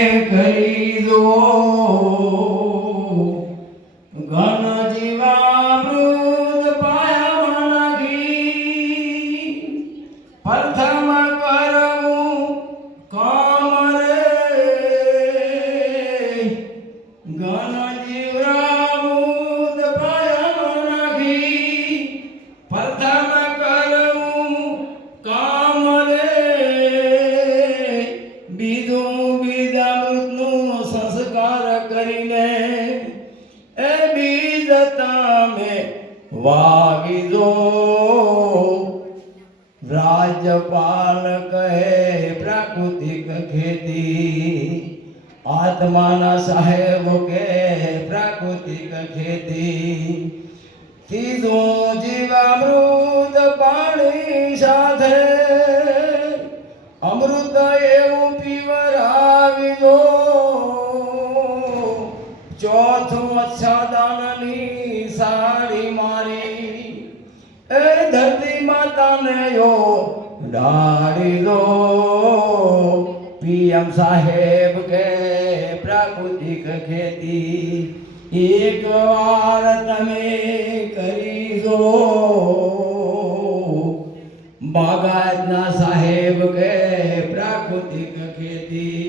કરી દો ઘન જીવામૃત કરીને એ બીજ તમે વાવી દો રાજ્યપાલ કહે પ્રાકૃતિક ખેતી આત્માના સાહેબ કે પ્રાકૃતિક ખેતી સીધું જીવામૃત પાણી સાથે અમૃત એવું ચોથું અચ્છાદાનની સાડી મારી એ ધરતી માતાને યો ડાળી દો પીએમ સાહેબ કે પ્રાકૃતિક ખેતી એક વાર તમે કરી દો બાગાયતના સાહેબ કે પ્રાકૃતિક ખેતી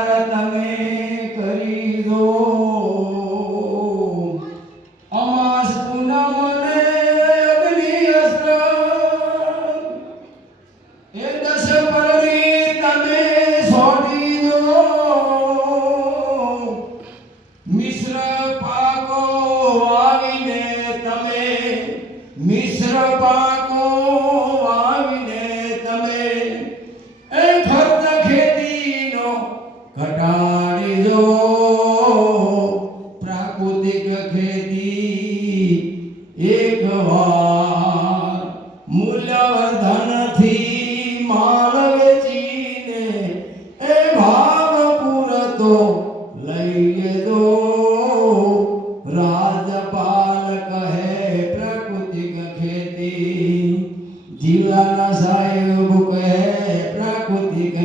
મિશ્ર પાકો વાવીને તમે, મિશ્ર પાકો વાવીને તમે. એ ખર્ચ ખેતીનો ઘટાડી દો પ્રાકૃતિક ખેતી એક વાર सायो बुक है प्राकृतिक